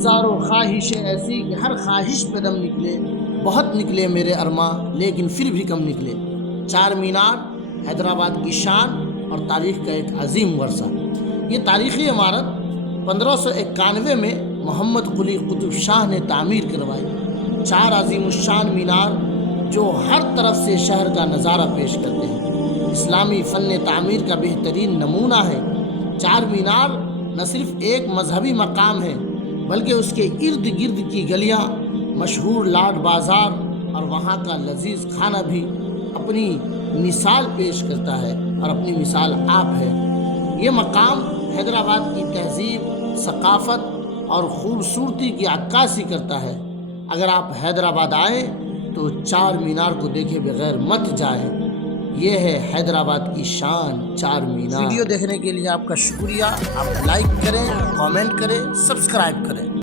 ہزاروں خواہشیں ایسی کہ ہر خواہش پہ دم نکلے، بہت نکلے میرے ارماں لیکن پھر بھی کم نکلے۔ چار مینار حیدرآباد کی شان اور تاریخ کا ایک عظیم ورثہ۔ یہ تاریخی عمارت 1591 میں محمد قلی قطب شاہ نے تعمیر کروائی۔ چار عظیم الشان مینار جو ہر طرف سے شہر کا نظارہ پیش کرتے ہیں، اسلامی فن تعمیر کا بہترین نمونہ ہے۔ چار مینار نہ صرف ایک مذہبی مقام ہے بلکہ اس کے ارد گرد کی گلیاں، مشہور لاٹ بازار اور وہاں کا لذیذ کھانا بھی اپنی مثال پیش کرتا ہے اور اپنی مثال آپ ہے۔ یہ مقام حیدرآباد کی تہذیب، ثقافت اور خوبصورتی کی عکاسی کرتا ہے۔ اگر آپ حیدرآباد آئیں تو چار مینار کو دیکھے بغیر مت جائیں۔ یہ ہے حیدرآباد کی شان، چار مینار۔ ویڈیو دیکھنے کے لیے آپ کا شکریہ۔ آپ لائک کریں، کامنٹ کریں، سبسکرائب کریں۔